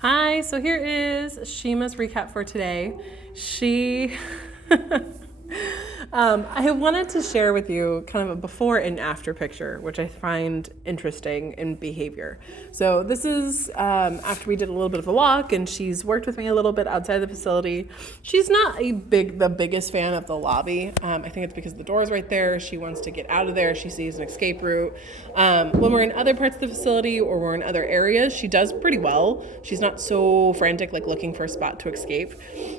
Hi, so here is Shima's recap for today. She I wanted to share with you kind of a before and after picture, which I find interesting in behavior. So this is after we did a little bit of a walk, and she's worked with me a little bit outside the facility. She's not the biggest fan of the lobby. I think it's because the door's right there. She wants to get out of there. She sees an escape route. When we're in other parts of the facility or we're in other areas, she does pretty well. She's not so frantic, like looking for a spot to escape.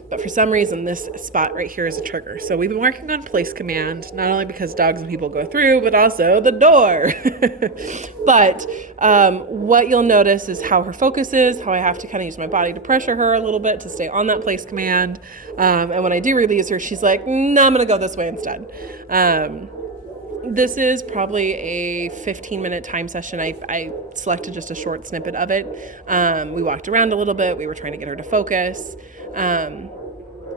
But for some reason, this spot right here is a trigger. So we've been working on place command, not only because dogs and people go through, but also the door. But what you'll notice is how her focus is, how I have to kind of use my body to pressure her a little bit to stay on that place command. And when I do release her, she's like, no, I'm going to go this way instead. This is probably a 15-minute time session. I selected just a short snippet of it. We walked around a little bit. We were trying to get her to focus.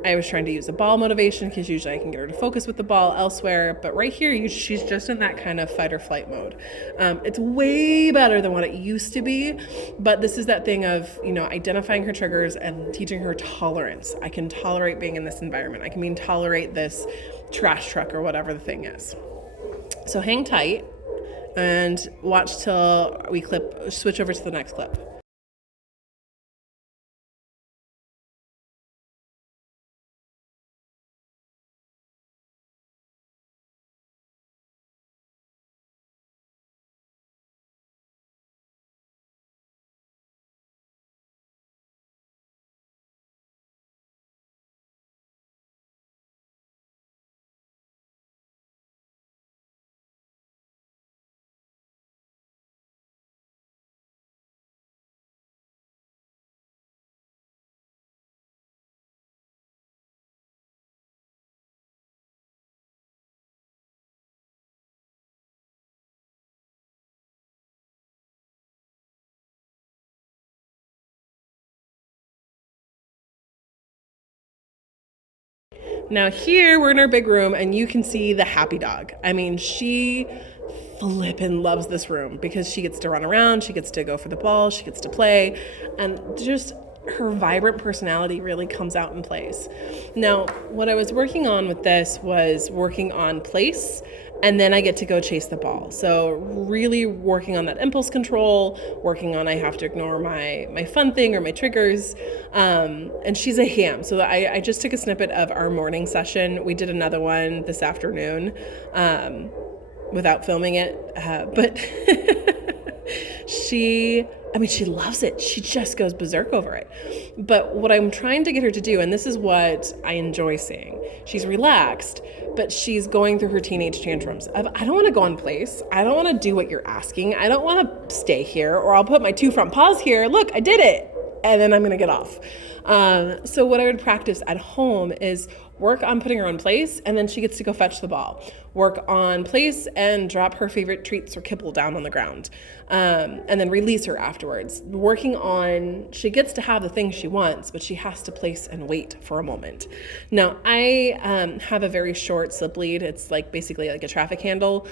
I was trying to use a ball motivation because usually I can get her to focus with the ball elsewhere. But right here, she's just in that kind of fight or flight mode. It's way better than what it used to be. But this is that thing of, identifying her triggers and teaching her tolerance. I can tolerate being in this environment. I can tolerate this trash truck or whatever the thing is. So hang tight and watch till we switch over to the next clip. Now here we're in our big room and you can see the happy dog. She flippin' loves this room because she gets to run around, she gets to go for the ball, she gets to play, and just her vibrant personality really comes out in place. Now, what I was working on with this was working on place, and then I get to go chase the ball. So really working on that impulse control, working on I have to ignore my fun thing or my triggers. And she's a ham. So I just took a snippet of our morning session. We did another one this afternoon without filming it. But she loves it. She just goes berserk over it. But what I'm trying to get her to do, and this is what I enjoy seeing, she's relaxed, but she's going through her teenage tantrums of, I don't want to go in place. I don't want to do what you're asking. I don't want to stay here, or I'll put my 2 front paws here. Look, I did it. And then I'm going to get off. So what I would practice at home is work on putting her in place, and then she gets to go fetch the ball. Work on place and drop her favorite treats or kibble down on the ground. And then release her afterwards. Working on, she gets to have the things she wants, but she has to place and wait for a moment. Now, I have a very short slip lead. It's basically like a traffic handle.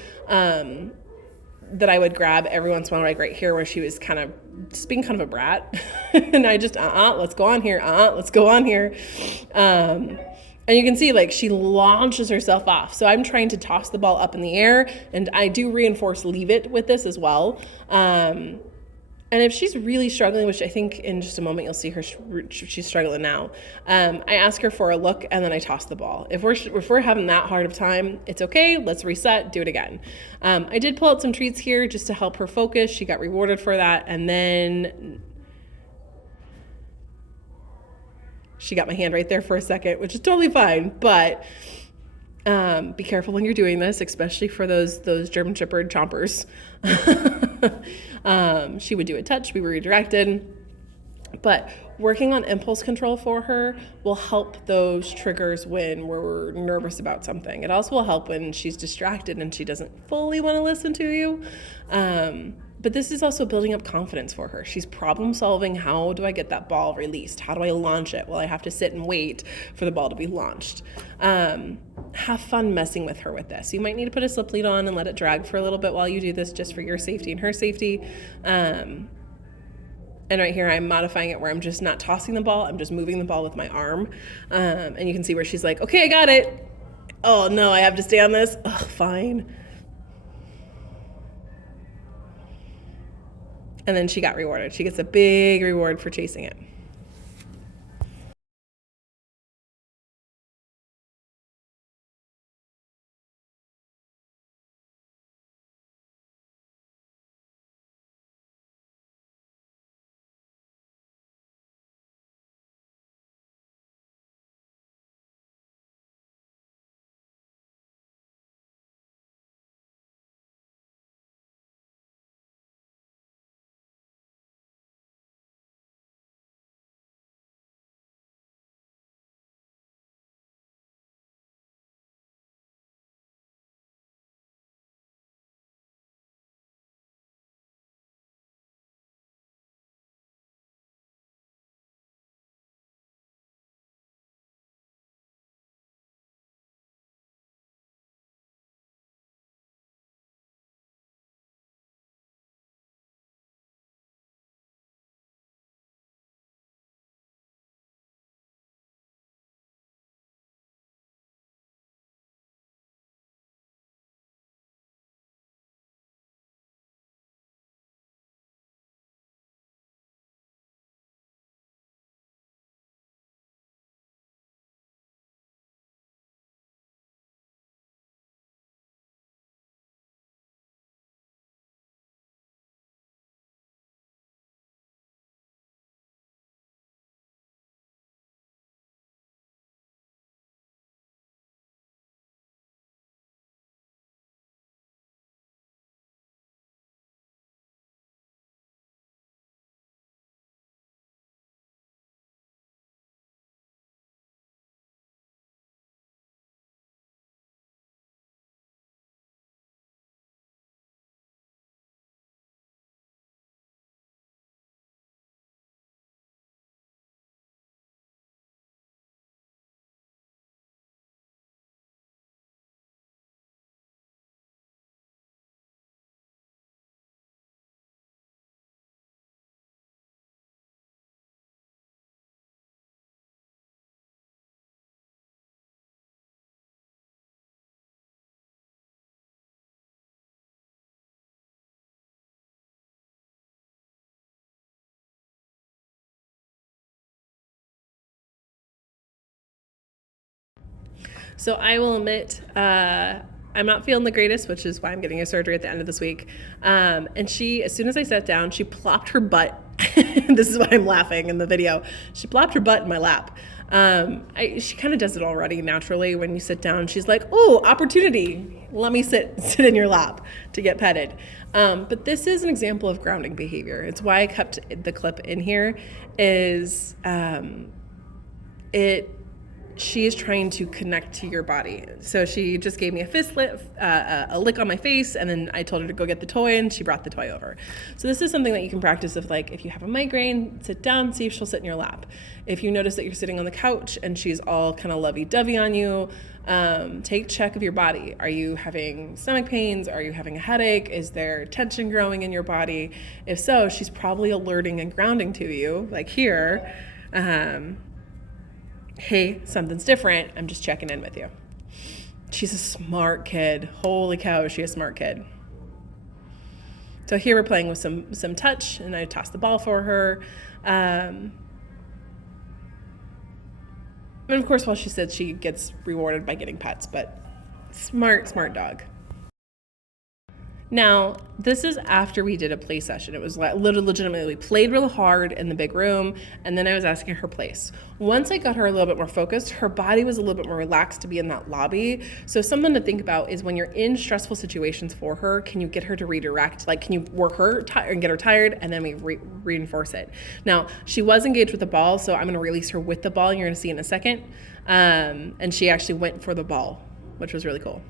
That I would grab every once in a while, right here where she was kind of just being kind of a brat. And I just, let's go on here. Let's go on here. And you can see she launches herself off. So I'm trying to toss the ball up in the air, and I do reinforce leave it with this as well. And if she's really struggling, which I think in just a moment you'll see her, she's struggling now. I ask her for a look, and then I toss the ball. If we're having that hard of time, it's okay. Let's reset, do it again. I did pull out some treats here just to help her focus. She got rewarded for that, and then she got my hand right there for a second, which is totally fine. But be careful when you're doing this, especially for those German Shepherd chompers. She would do a touch, we were redirected. But working on impulse control for her will help those triggers when we're nervous about something. It also will help when she's distracted and she doesn't fully want to listen to you. But this is also building up confidence for her. She's problem solving. How do I get that ball released? How do I launch it? Well, I have to sit and wait for the ball to be launched. Have fun messing with her with this. You might need to put a slip lead on and let it drag for a little bit while you do this, just for your safety and her safety. And right here, I'm modifying it where I'm just not tossing the ball. I'm just moving the ball with my arm. And you can see where she's like, okay, I got it. Oh no, I have to stay on this. Ugh, fine. And then she got rewarded. She gets a big reward for chasing it. So I will admit, I'm not feeling the greatest, which is why I'm getting a surgery at the end of this week. And she, as soon as I sat down, she plopped her butt. This is why I'm laughing in the video. She plopped her butt in my lap. She kind of does it already naturally when you sit down. She's like, "Oh, opportunity! Let me sit in your lap to get petted." But this is an example of grounding behavior. It's why I kept the clip in here. Is it? She is trying to connect to your body. So she just gave me a fist lick, a lick on my face, and then I told her to go get the toy, and she brought the toy over. So this is something that you can practice of, like, if you have a migraine, sit down, see if she'll sit in your lap. If you notice that you're sitting on the couch and she's all kind of lovey-dovey on you, take check of your body. Are you having stomach pains? Are you having a headache? Is there tension growing in your body? If so, she's probably alerting and grounding to you, like here. Hey, something's different. I'm just checking in with you. She's a smart kid. Holy cow, is she a smart kid. So here we're playing with some touch, and I toss the ball for her. And of course, while she said she gets rewarded by getting pets, but smart dog. Now, this is after we did a play session. It was legitimately, we played really hard in the big room, and then I was asking her place. Once I got her a little bit more focused, her body was a little bit more relaxed to be in that lobby. So something to think about is when you're in stressful situations for her, can you get her to redirect? Like, can you work her and get her tired, and then we reinforce it? Now, she was engaged with the ball, so I'm going to release her with the ball, and you're going to see in a second. And she actually went for the ball, which was really cool.